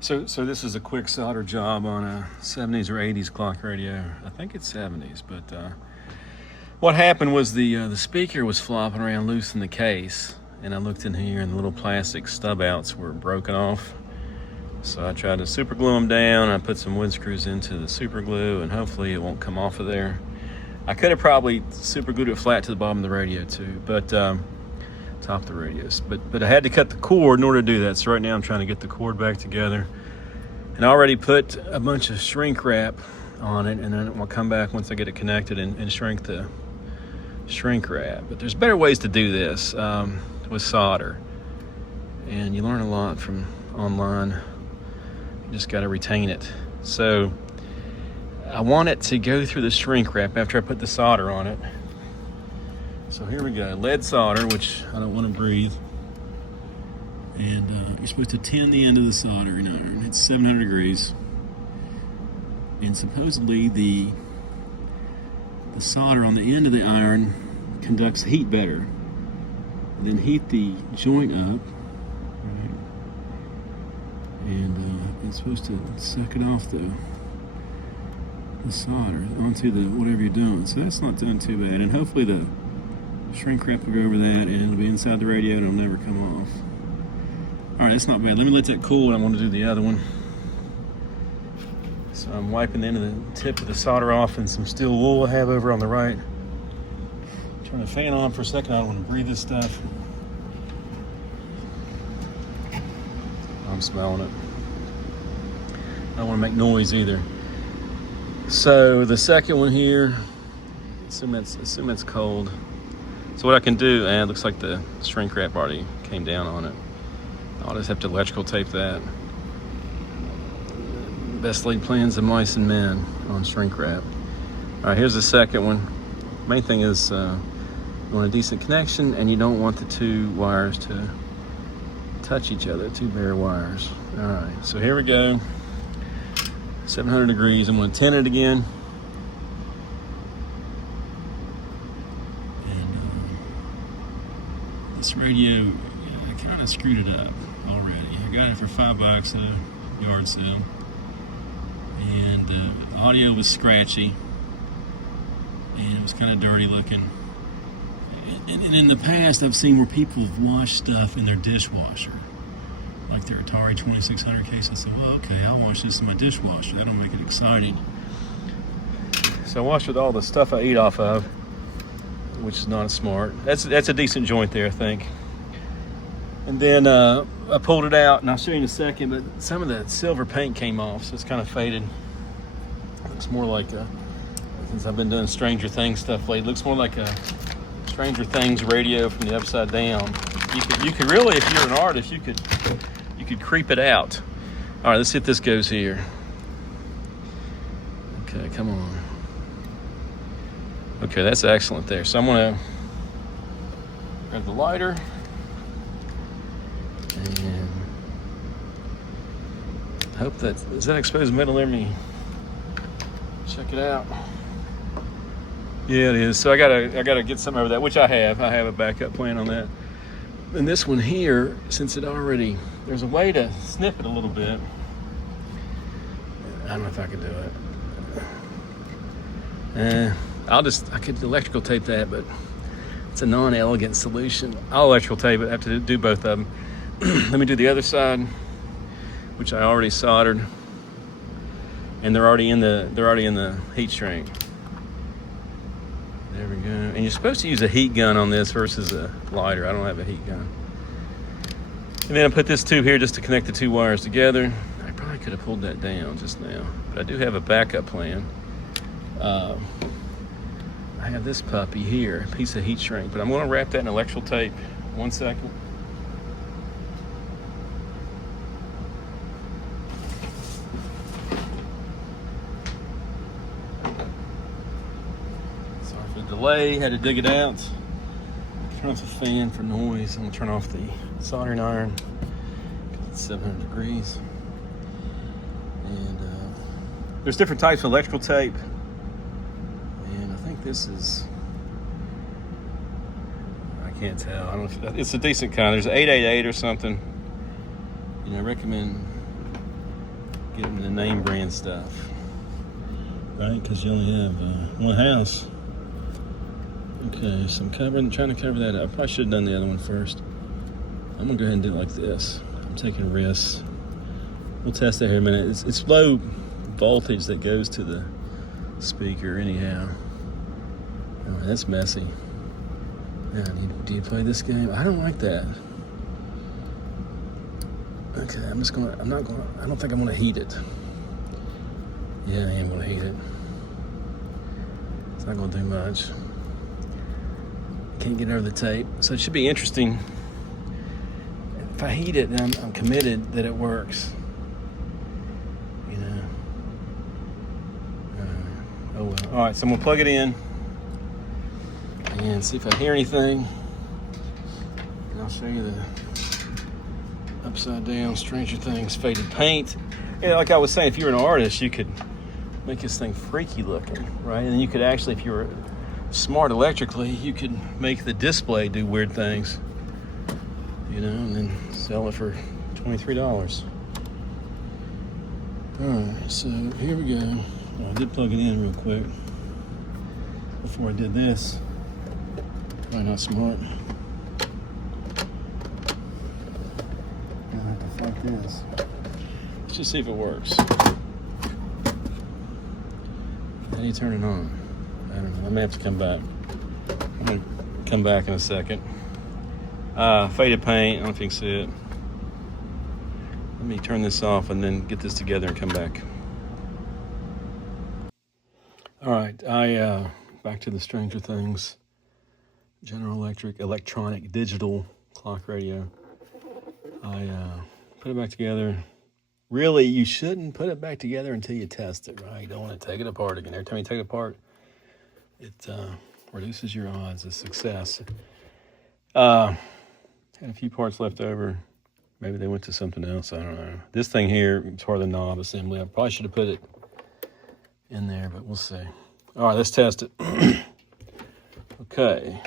So this is a quick solder job on a 70s or 80s clock radio. I think it's 70s, but what happened was the speaker was flopping around loose in the case, and I looked in here and the little plastic stub outs were broken off. So I tried to super glue them down. I put some wood screws into the super glue, and hopefully it won't come off of there. I could have probably super glued it flat to the bottom of the radio too, but top of the radius. But I had to cut the cord in order to do that. So right now I'm trying to get the cord back together. And I already put a bunch of shrink wrap on it, and then I'll come back once I get it connected and shrink the shrink wrap. But there's better ways to do this with solder. And you learn a lot from online. You just got to retain it. So I want it to go through the shrink wrap after I put the solder on it. So here we go, lead solder, which I don't want to breathe. And you're supposed to tin the end of the soldering iron. It's 700 degrees. And supposedly the solder on the end of the iron conducts heat better. And then heat the joint up, right? And it's supposed to suck it off the solder onto the whatever you're doing. So that's not done too bad. And hopefully the shrink wrap will go over that, and it'll be inside the radio and it'll never come off. All right, that's not bad. Let me let that cool, and I'm going to do the other one. So I'm wiping the end of the tip of the solder off and some steel wool I have over on the right. Turn the fan on for a second. I don't want to breathe this stuff. I'm smelling it. I don't want to make noise either. So the second one here, assume it's cold. So what I can do, and it looks like the shrink wrap already came down on it. I'll just have to electrical tape that. Best laid plans of mice and men on shrink wrap. All right, here's the second one. Main thing is you want a decent connection, and you don't want the two wires to touch each other, two bare wires. All right, so here we go. 700 degrees. I'm going to tin it again. And this radio, I kind of screwed it up already. I got it for $5 at a yard sale. And the audio was scratchy. And it was kind of dirty looking. And in the past, I've seen where people have washed stuff in their dishwasher. Like their Atari 2600 case. I said, well, okay, I'll wash this in my dishwasher. That'll make it exciting. So I washed with all the stuff I eat off of, which is not smart. That's a decent joint there, I think. And then I pulled it out, and I'll show you in a second, but some of the silver paint came off, so it's kind of faded. It looks more like since I've been doing Stranger Things stuff lately, it looks more like a Stranger Things radio from the upside down. You could really, if you're an artist, you could creep it out. All right, let's see if this goes here. Okay, come on. Okay, that's excellent there. So I'm gonna grab the lighter and hope that, is that exposed metal there? Let me check it out. Yeah, it is. So I gotta get something over that, which I have. I have a backup plan on that. And this one here, since there's a way to snip it a little bit. I don't know if I can do it. I could electrical tape that, but it's a non-elegant solution. I'll electrical tape it. I have to do both of them. Let me do the other side, which I already soldered, and they're already in the heat shrink. There we go. And you're supposed to use a heat gun on this versus a lighter. I don't have a heat gun. And then I put this tube here just to connect the two wires together. I probably could have pulled that down just now, but I do have a backup plan. I have this puppy here, a piece of heat shrink, but I'm going to wrap that in electrical tape. 1 second. Sorry for the delay, had to dig it out. Turn off the fan for noise. I'm going to turn off the soldering iron because it's 700 degrees. And there's different types of electrical tape. And I think this is, I can't tell. I don't know if it's a decent kind. There's an 888 or something. I recommend get them the name brand stuff, right? Because you only have one house. Okay, so I'm trying to cover that up. I probably should have done the other one first. I'm gonna go ahead and do it like this. I'm taking risks. We'll test that here in a minute. It's low voltage that goes to the speaker anyhow. Oh, that's messy. Now, do you play this game? I don't like that. Okay, I don't think I'm gonna heat it. Yeah, I am gonna heat it. It's not gonna do much. Can't get over the tape. So it should be interesting. If I heat it, then I'm committed that it works. You know. Oh well. All right, so I'm gonna plug it in and see if I hear anything. And I'll show you the upside down Stranger Things faded paint. Yeah, like I was saying, if you're an artist, you could make this thing freaky looking, right? And then you could actually, if you were smart electrically, you could make the display do weird things, you know, and then sell it for $23. All right, so here we go. Oh, I did plug it in real quick before I did this. Probably not smart. Gonna have to fight this. Let's just see if it works. How do you turn it on? I don't know. I may have to come back. I'm gonna come back in a second. Faded paint. I don't know if you can see it. Let me turn this off and then get this together and come back. All right, back to the Stranger Things General Electric electronic digital clock radio. I put it back together. Really, you shouldn't put it back together until you test it, right? You don't want to take it apart again. Every time you take it apart, it reduces your odds of success. Had a few parts left over. Maybe they went to something else. I don't know. This thing here, it's part of the knob assembly. I probably should have put it in there, but we'll see. All right, let's test it. Okay.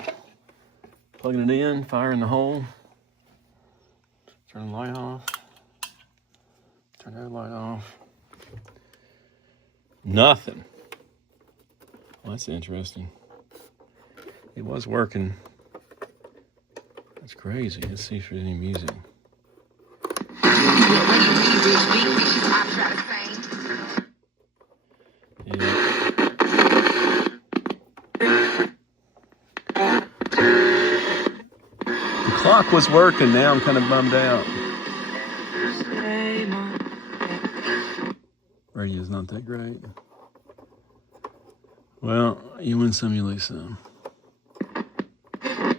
Plugging it in, firing the hole. Turn the light off. Turn that light off. Nothing. Well, that's interesting. It was working. That's crazy. Let's see if there's any music. Yeah. The clock was working. Now I'm kind of bummed out. Radio's not that great. Well, you win some, you lose some. I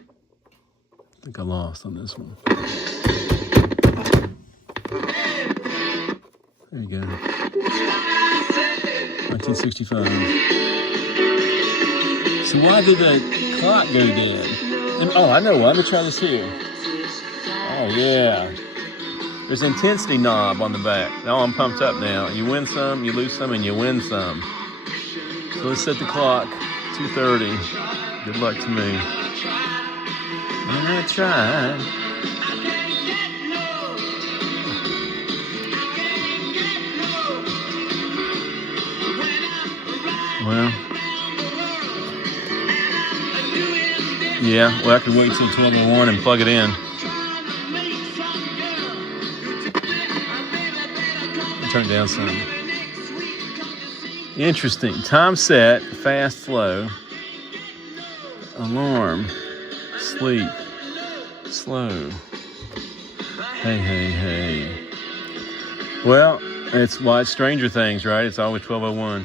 think I lost on this one. There you go. 1965. So why did the clock go dead? Oh, I know why. Let me try this here. Oh, yeah. There's an intensity knob on the back. Now I'm pumped up now. You win some, you lose some, and you win some. So let's set the clock, 2:30. Good luck to me. I tried. Well, yeah, well, I could wait till 12:01 and plug it in. Turn it down some. Interesting. Time set, fast flow, alarm, sleep, slow. Hey. Well, it's Stranger Things, right? It's always 12:01.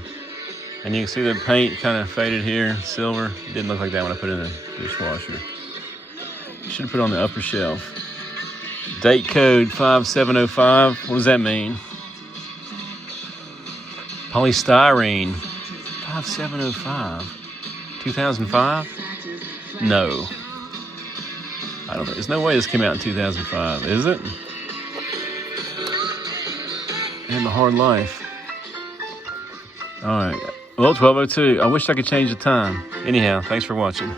And you can see the paint kind of faded here, silver. It didn't look like that when I put it in the dishwasher. Should have put it on the upper shelf. Date code 5705. What does that mean? Polystyrene. 5705. 2005? No. I don't know. There's no way this came out in 2005, is it? And a hard life. All right. Well, 12:02. I wish I could change the time. Anyhow, thanks for watching.